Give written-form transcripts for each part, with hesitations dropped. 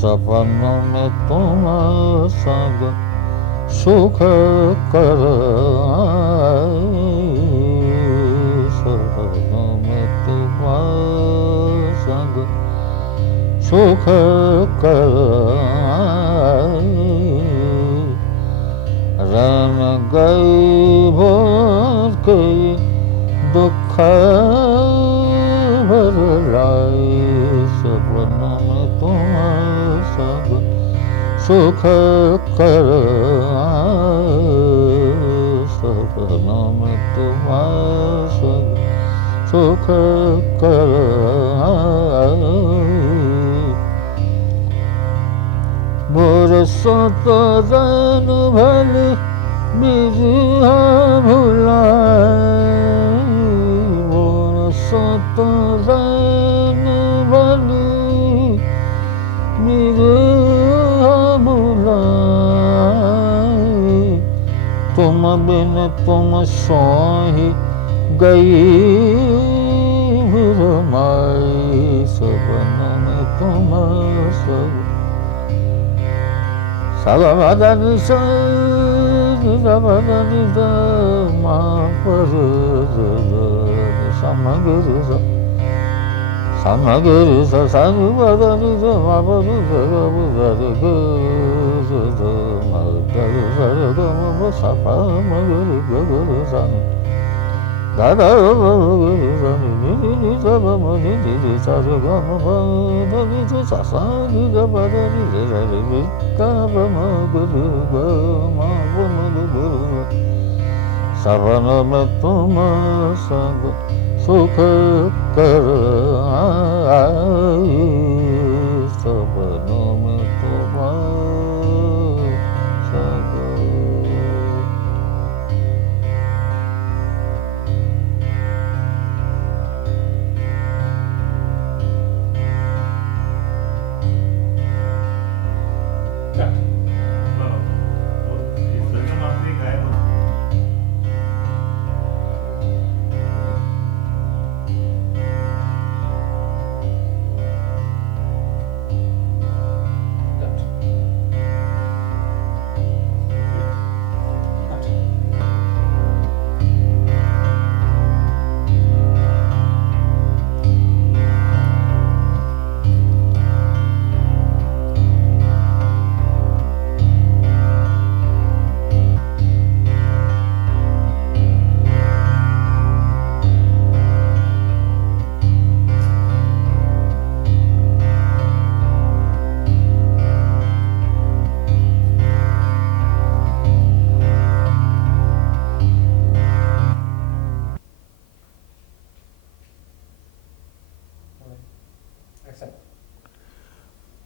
सपनों में तुम संग सुख कर सपनों में तुम संग सुख कर रन गई भोर के दुख भर लाई सपनों में तुम संग सुख कर सपनों में तुम संग सुख कर बरसत रन भली बिरहा भुलाए बरसत रन भली बिरहा भुलाए तुम बिन तुम सोही गई भरमाई सपनों में तुम सब सागमदनि सागमदनि मा पर समगुरु समगुरु सागमदनि मा पर गुरु मगुरु गम सपा मगुरु गुरु सन दादा गुरु सन नि सब मनि नि सार गम नि सा नि गम नि रे कब मगुरु गम गुरु सपन में तुम संग सुख कर सपनों में तुम संग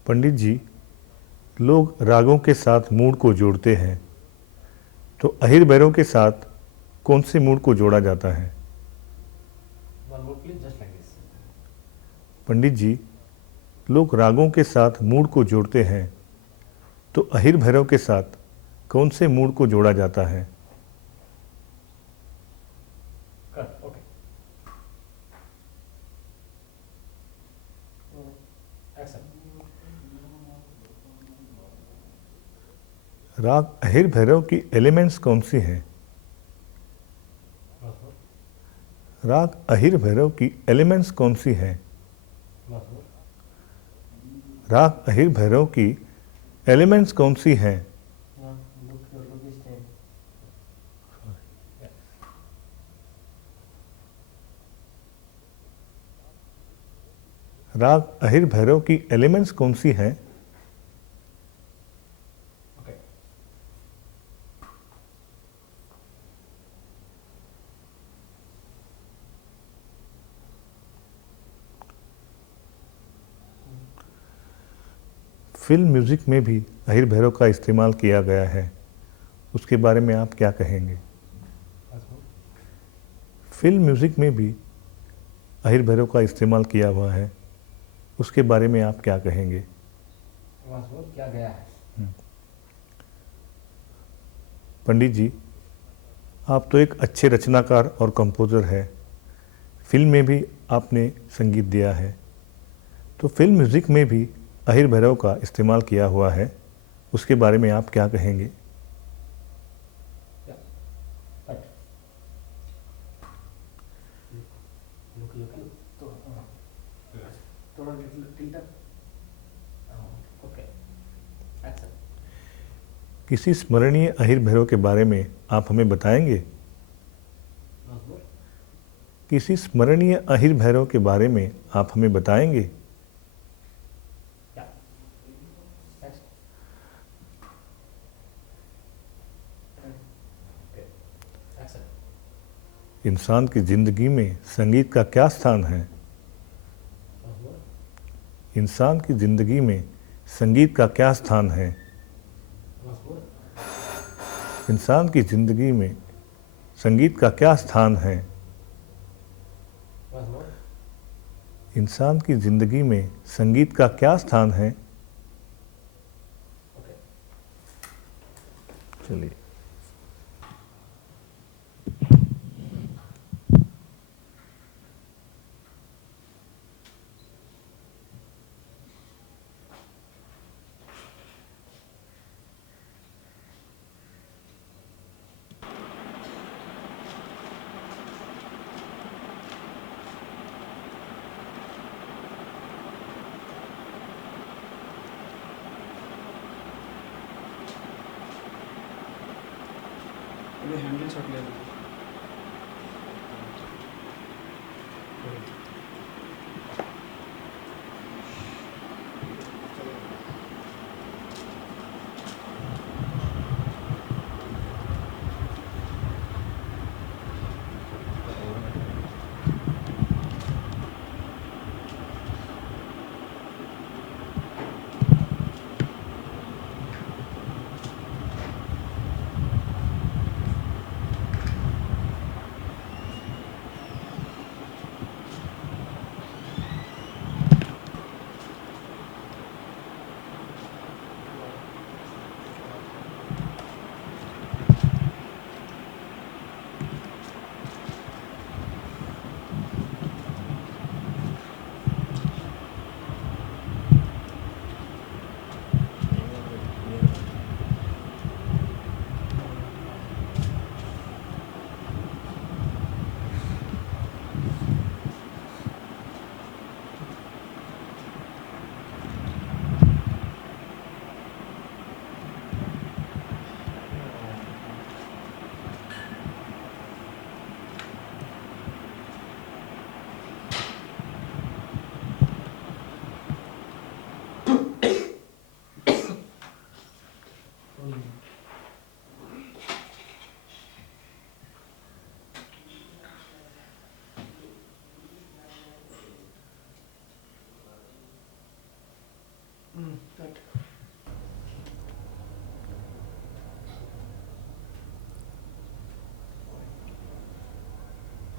पंडित जी, लोग रागों के साथ मूड को जोड़ते हैं, तो अहिर भैरव के साथ कौन से मूड को जोड़ा जाता है? पंडित जी, लोग रागों के साथ मूड को जोड़ते हैं, तो अहिर भैरव के साथ कौन से मूड को जोड़ा जाता है? राग अहिर भैरव की एलिमेंट्स कौन सी हैं? राग अहिर भैरव की एलिमेंट्स कौन सी हैं? राग अहिर भैरव की एलिमेंट्स कौन सी हैं? राग अहिर भैरव की एलिमेंट्स कौन सी हैं? फिल्म म्यूज़िक में भी अहिर भैरव का इस्तेमाल किया गया है, उसके बारे में आप क्या कहेंगे? फिल्म म्यूज़िक में भी अहिर भैरव का इस्तेमाल किया हुआ है, उसके बारे में आप क्या कहेंगे? क्या गया है? पंडित जी, आप तो एक अच्छे रचनाकार और कंपोज़र हैं। फिल्म में भी आपने संगीत दिया है, तो फिल्म म्यूज़िक में भी अहिर भैरव का इस्तेमाल किया हुआ है, उसके बारे में आप क्या कहेंगे? किसी स्मरणीय अहिर भैरव के बारे में आप हमें बताएंगे? किसी स्मरणीय अहिर भैरव के बारे में आप हमें बताएंगे? इंसान की ज़िंदगी में संगीत का क्या स्थान है? इंसान की ज़िंदगी में संगीत का क्या स्थान है? इंसान की ज़िंदगी में संगीत का क्या स्थान है? इंसान की ज़िंदगी में संगीत का क्या स्थान है? चलिए। हैंडल शॉट ले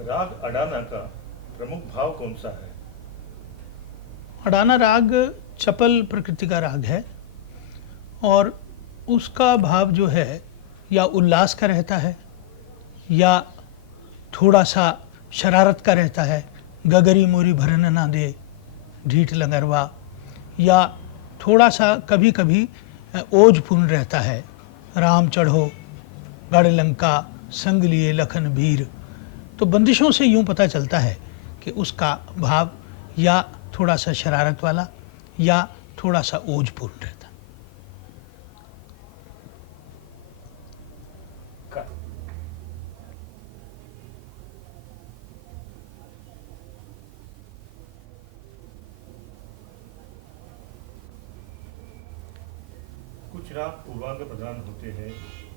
राग अडाना का प्रमुख भाव कौन सा है? अडाना राग चपल प्रकृति का राग है और उसका भाव जो है या उल्लास का रहता है या थोड़ा सा शरारत का रहता है। गगरी मोरी भरन ना दे ढीठ लंगरवा, या थोड़ा सा कभी कभी ओजपूर्ण रहता है। राम चढ़ो गढ़ लंका संग लिए लखन वीर। तो बंदिशों से यूं पता चलता है कि उसका भाव या थोड़ा सा शरारत वाला या थोड़ा सा ओजपूर्ण रहता। कुछ राग पूर्वांग प्रधान होते हैं,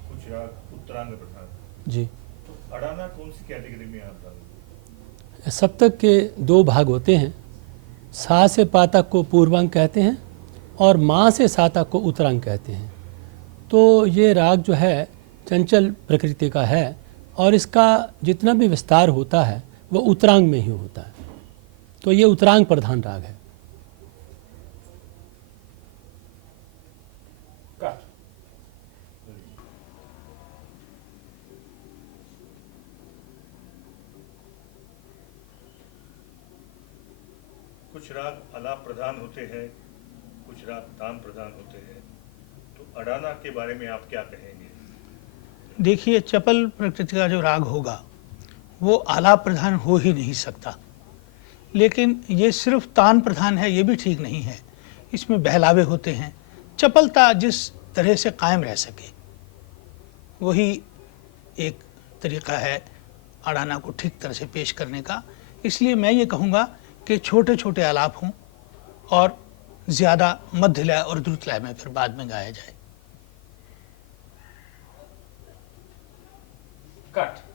कुछ राग उत्तरांग प्रधान। जी, तो अडाना कौन सी कैटेगरी में आता है? सप्तक के दो भाग होते हैं। सा से पातक को पूर्वांग कहते हैं और माँ से सातक को उत्तरांग कहते हैं। तो ये राग जो है चंचल प्रकृति का है और इसका जितना भी विस्तार होता है वो उत्तरांग में ही होता है। तो ये उत्तरांग प्रधान राग है। कट। कुछ राग आलाप प्रधान होते हैं, कुछ राग तान प्रधान होते हैं, तो अडाना के बारे में आप क्या कहेंगे? देखिए, चपल प्रकृति का जो राग होगा वो आलाप प्रधान हो ही नहीं सकता, लेकिन ये सिर्फ तान प्रधान है ये भी ठीक नहीं है। इसमें बहलावे होते हैं, चपलता जिस तरह से कायम रह सके वही एक तरीका है अडाना को ठीक तरह से पेश करने का। इसलिए मैं ये कहूँगा कि छोटे छोटे आलाप हों और ज़्यादा मध्य लय और द्रुत लय में फिर बाद में गाया जाए। कट।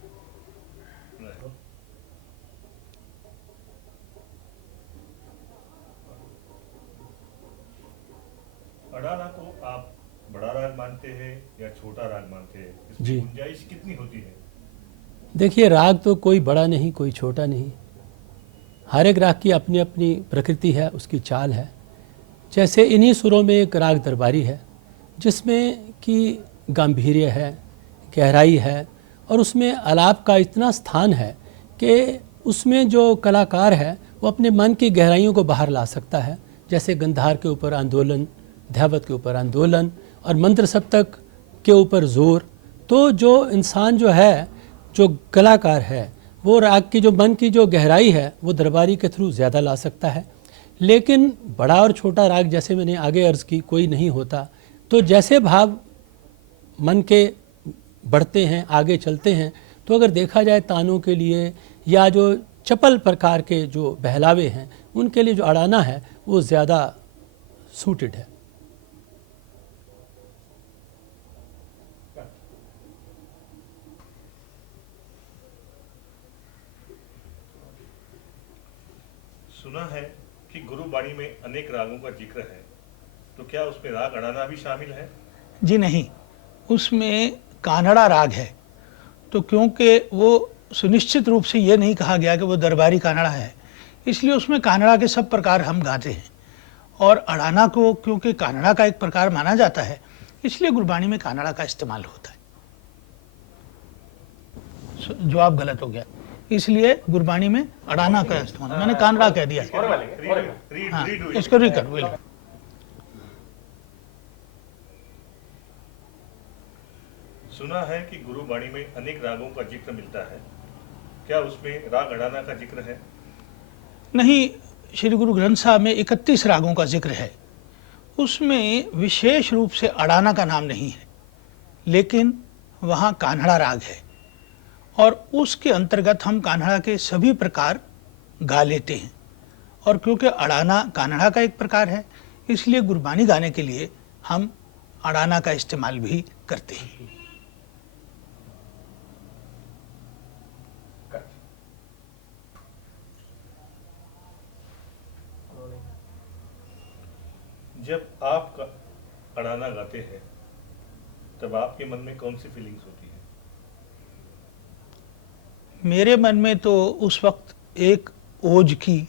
अडाना को आप बड़ा राग मानते हैं या छोटा राग मानते हैं? इसमें जी। गुंजाइश कितनी होती है? देखिए, राग तो कोई बड़ा नहीं कोई छोटा नहीं, हर एक राग की अपनी अपनी प्रकृति है, उसकी चाल है। जैसे इन्हीं सुरों में एक राग दरबारी है जिसमें कि गांभीर्य है, गहराई है और उसमें आलाप का इतना स्थान है कि उसमें जो कलाकार है वो अपने मन की गहराइयों को बाहर ला सकता है। जैसे गंधार के ऊपर आंदोलन, ध्यावत के ऊपर आंदोलन और मंत्र सप्तक के ऊपर जोर। तो जो इंसान जो है, जो कलाकार है, वो राग की जो मन की जो गहराई है वो दरबारी के थ्रू ज़्यादा ला सकता है। लेकिन बड़ा और छोटा राग जैसे मैंने आगे अर्ज़ की कोई नहीं होता। तो जैसे भाव मन के बढ़ते हैं, आगे चलते हैं, तो अगर देखा जाए तानों के लिए या जो चपल प्रकार के जो बहलावे हैं उनके लिए जो अडाना है वो ज़्यादा सूटेड है। सुना है कि गुरुबाणी में अनेक रागों का जिक्र है, तो क्या उसमें राग अडाना भी शामिल है? जी नहीं, उसमें कानड़ा राग है। तो क्योंकि वो सुनिश्चित रूप से ये नहीं कहा गया कि वो दरबारी कानड़ा है, इसलिए उसमें कानड़ा के सब प्रकार हम गाते हैं। और अडाना को क्योंकि कानड़ा का एक प्रकार माना जाता है, इसलिए गुरबाणी में कानड़ा का इस्तेमाल होता है। जवाब गलत हो गया, इसलिए गुरबाणी में अडाना का इस्तेमाल, मैंने कानड़ा कह दिया। हाँ, इसको रिकर विल। सुना है कि गुरुबाणी में अनेक रागों का जिक्र मिलता है, क्या उसमें राग अडाना का जिक्र है? नहीं, श्री गुरु ग्रंथ साहब में 31 रागों का जिक्र है। उसमें विशेष रूप से अडाना का नाम नहीं है, लेकिन वहाँ कान्हड़ा राग है और उसके अंतर्गत हम कान्हड़ा के सभी प्रकार गा लेते हैं। और क्योंकि अडाना कान्हड़ा का एक प्रकार है, इसलिए गुरबानी गाने के लिए हम अडाना का इस्तेमाल भी करते हैं। जब आप अडाना गाते हैं तब आपके मन में कौन सी फीलिंग्स होती है? मेरे मन में तो उस वक्त एक ओज की,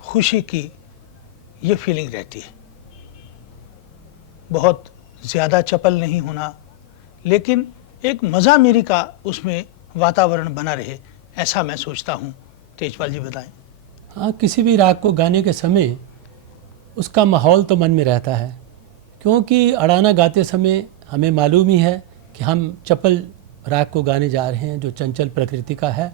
खुशी की ये फीलिंग रहती है। बहुत ज़्यादा चपल नहीं होना, लेकिन एक मज़ा मेरी का उसमें वातावरण बना रहे, ऐसा मैं सोचता हूँ। तेजपाल जी बताएं। हाँ, किसी भी राग को गाने के समय उसका माहौल तो मन में रहता है, क्योंकि अडाना गाते समय हमें मालूम ही है कि हम चपल राग को गाने जा रहे हैं जो चंचल प्रकृति का है।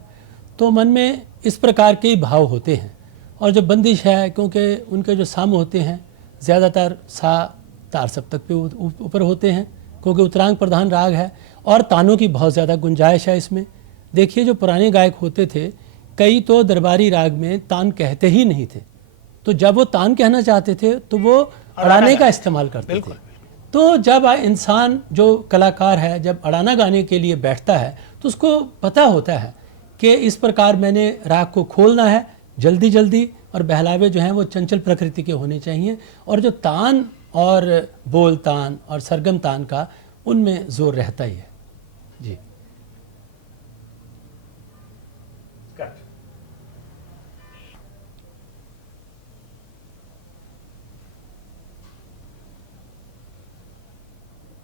तो मन में इस प्रकार के ही भाव होते हैं। और जो बंदिश है, क्योंकि उनके जो साम होते हैं ज़्यादातर सा तार सप्तक पे ऊपर होते हैं, क्योंकि उत्तरांग प्रधान राग है और तानों की बहुत ज़्यादा गुंजाइश है इसमें। देखिए, जो पुराने गायक होते थे, कई तो दरबारी राग में तान कहते ही नहीं थे, तो जब वो तान कहना चाहते थे तो वो अडाने का इस्तेमाल करते थे। तो जब इंसान जो कलाकार है जब अडाना गाने के लिए बैठता है तो उसको पता होता है कि इस प्रकार मैंने राग को खोलना है जल्दी जल्दी, और बहलावे जो हैं वो चंचल प्रकृति के होने चाहिए, और जो तान और बोल तान और सरगम तान का उनमें जोर रहता ही है। जी।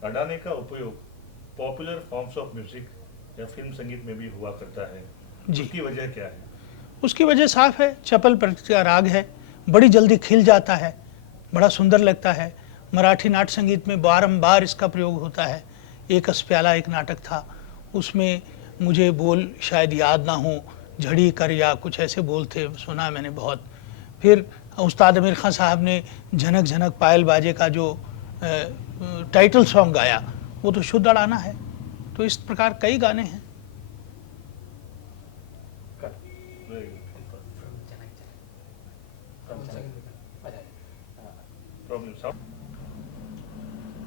अडाने का उपयोग पॉपुलर फॉर्म्स ऑफ म्यूजिक या फिल्म संगीत में भी हुआ करता है, जी। उसकी वजह क्या है? उसकी वजह साफ है, चपल प्रकृति का राग है, बड़ी जल्दी खिल जाता है, बड़ा सुंदर लगता है। मराठी नाट्य संगीत में बारंबार इसका प्रयोग होता है। एक प्याला एक नाटक था, उसमें मुझे बोल शायद याद ना हो, झड़ी कर या कुछ ऐसे बोल थे, सुना मैंने बहुत। फिर उस्ताद आमिर खान साहब ने झनक झनक पायल बाजे का जो टाइटल सॉन्ग गाया, वो तो शुद्ध अड़ाना है। तो इस प्रकार कई गाने हैं।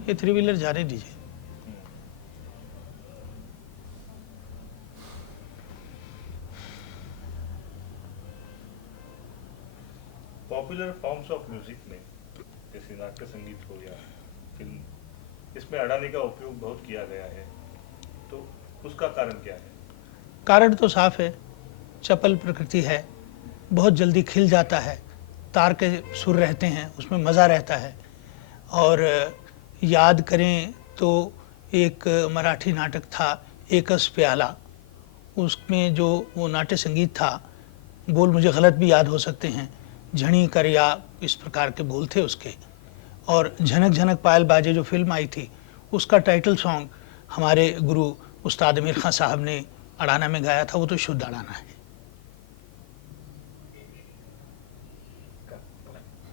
ये थ्री व्हीलर जाने दीजिए। पॉपुलर फॉर्म्स ऑफ म्यूजिक में जैसे नाट्य संगीत हो या फिल्म, इसमें अडाने का उपयोग बहुत किया गया है, तो उसका कारण क्या है? कारण तो साफ है, चपल प्रकृति है, बहुत जल्दी खिल जाता है, तार के सुर रहते हैं, उसमें मज़ा रहता है। और याद करें तो एक मराठी नाटक था एकस प्याला, उसमें जो वो नाट्य संगीत था, बोल मुझे गलत भी याद हो सकते हैं, झणी कर या इस प्रकार के बोल थे उसके। और झनक झनक पायल बाजे जो फिल्म आई थी, उसका टाइटल सॉन्ग हमारे गुरु उस्ताद आमिर खान साहब ने अड़ाना में गाया था, वो तो शुद्ध अड़ाना है।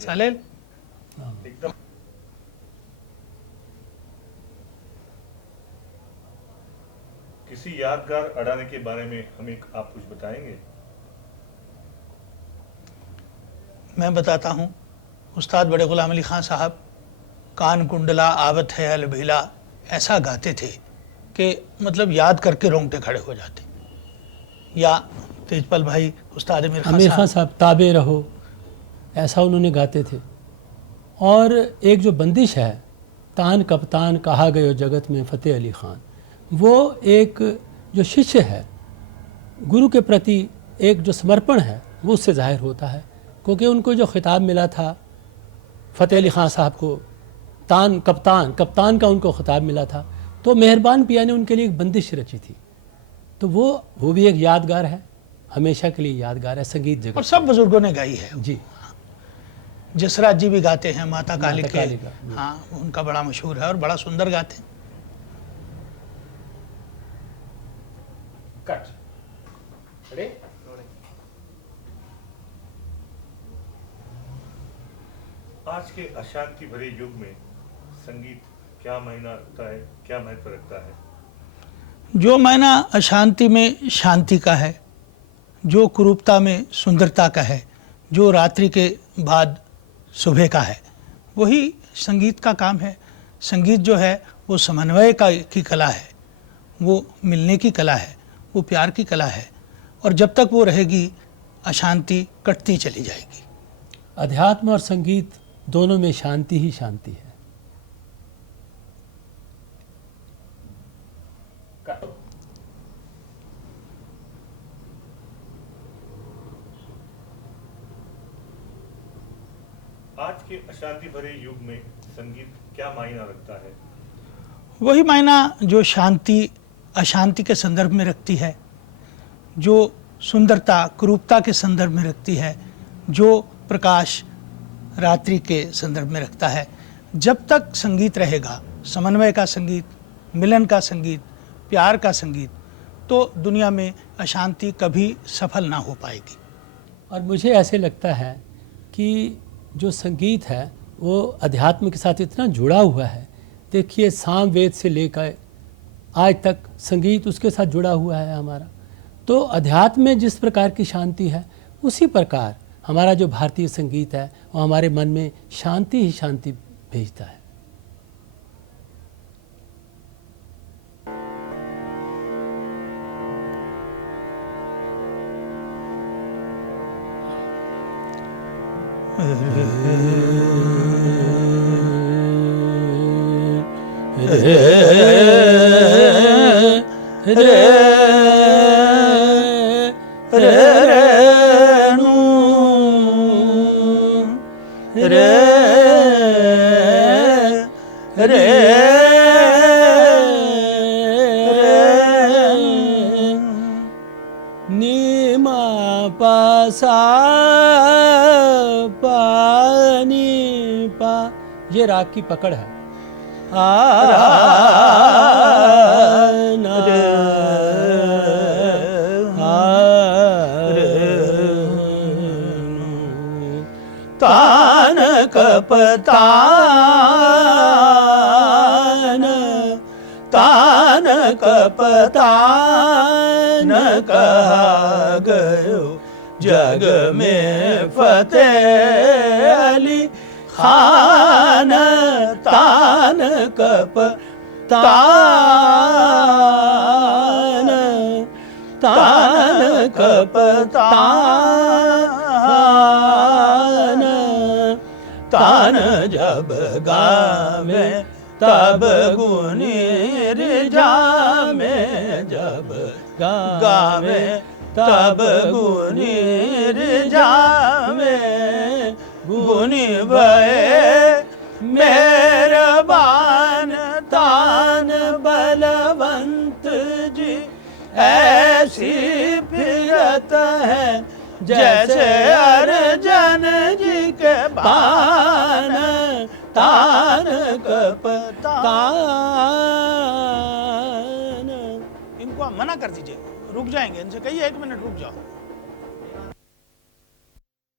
चालेल? एकदम। किसी यादगार अडाने के बारे में हमें आप कुछ बताएंगे? मैं बताता हूँ। उस्ताद बड़े गुलाम अली खान साहब कान कुंडला आवत है अलबेला ऐसा गाते थे कि मतलब याद करके रोंगटे खड़े हो जाते। या तेजपाल भाई उस्ताद आमिर खान साहब ताबे रहो, ऐसा उन्होंने गाते थे। और एक जो बंदिश है, तान कप्तान कहा गयो जगत में फ़तेह अली ख़ान, वो एक जो शिष्य है, गुरु के प्रति एक जो समर्पण है वो उससे जाहिर होता है। क्योंकि उनको जो खिताब मिला था फ़तेह अली ख़ान साहब को, तान कप्तान का उनको खिताब मिला था, तो मेहरबान पिया ने उनके लिए एक बंदिश रची थी। तो वो भी एक यादगार है, हमेशा के लिए यादगार है संगीत जगत। और सब बुजुर्गों ने गाई है जी। जसराज जी भी गाते हैं, माता काली के, का। हाँ उनका बड़ा मशहूर है और बड़ा सुंदर गाते हैं। Cut ready. आज के अशांति भरे युग में संगीत क्या मायना रखता है, क्या महत्व रखता है? जो मायना अशांति में शांति का है, जो कुरूपता में सुंदरता का है, जो रात्रि के बाद सुबह का है, वही संगीत का काम है। संगीत जो है वो समन्वय की कला है, वो मिलने की कला है, वो प्यार की कला है। और जब तक वो रहेगी अशांति कटती चली जाएगी। अध्यात्म और संगीत दोनों में शांति ही शांति है। आज के अशांति भरे युग में संगीत क्या मायना रखता है? वही मायना जो शांति अशांति के संदर्भ में रखती है, जो सुंदरता कुरूपता के संदर्भ में रखती है, जो प्रकाश रात्रि के संदर्भ में रखता है। जब तक संगीत रहेगा, समन्वय का संगीत, मिलन का संगीत, प्यार का संगीत, तो दुनिया में अशांति कभी सफल ना हो पाएगी। और मुझे ऐसे लगता है कि जो संगीत है वो अध्यात्म के साथ इतना जुड़ा हुआ है। देखिए साम वेद से लेकर आज तक संगीत उसके साथ जुड़ा हुआ है हमारा। तो अध्यात्म में जिस प्रकार की शांति है, उसी प्रकार हमारा जो भारतीय संगीत है वो हमारे मन में शांति ही शांति भेजता है। रे पासा पानी पा, ये राग की पकड़ है। तान कपतान तान कपतान कहा गयो जग में फतेह अली खान। तान कपतान तान कपतान तान जब गावे तब गुनी रिझावे, जब गावे तब गुनी रिझावे। गुनी भये मेहरबान तान बलवंत जी, ऐसी फिरत है जैसे अर्जन जी के बान। तान कपतान। इनको आप मना कर दीजिए, रुक जाएंगे, इनसे कहिए 1 मिनट रुक जाओ।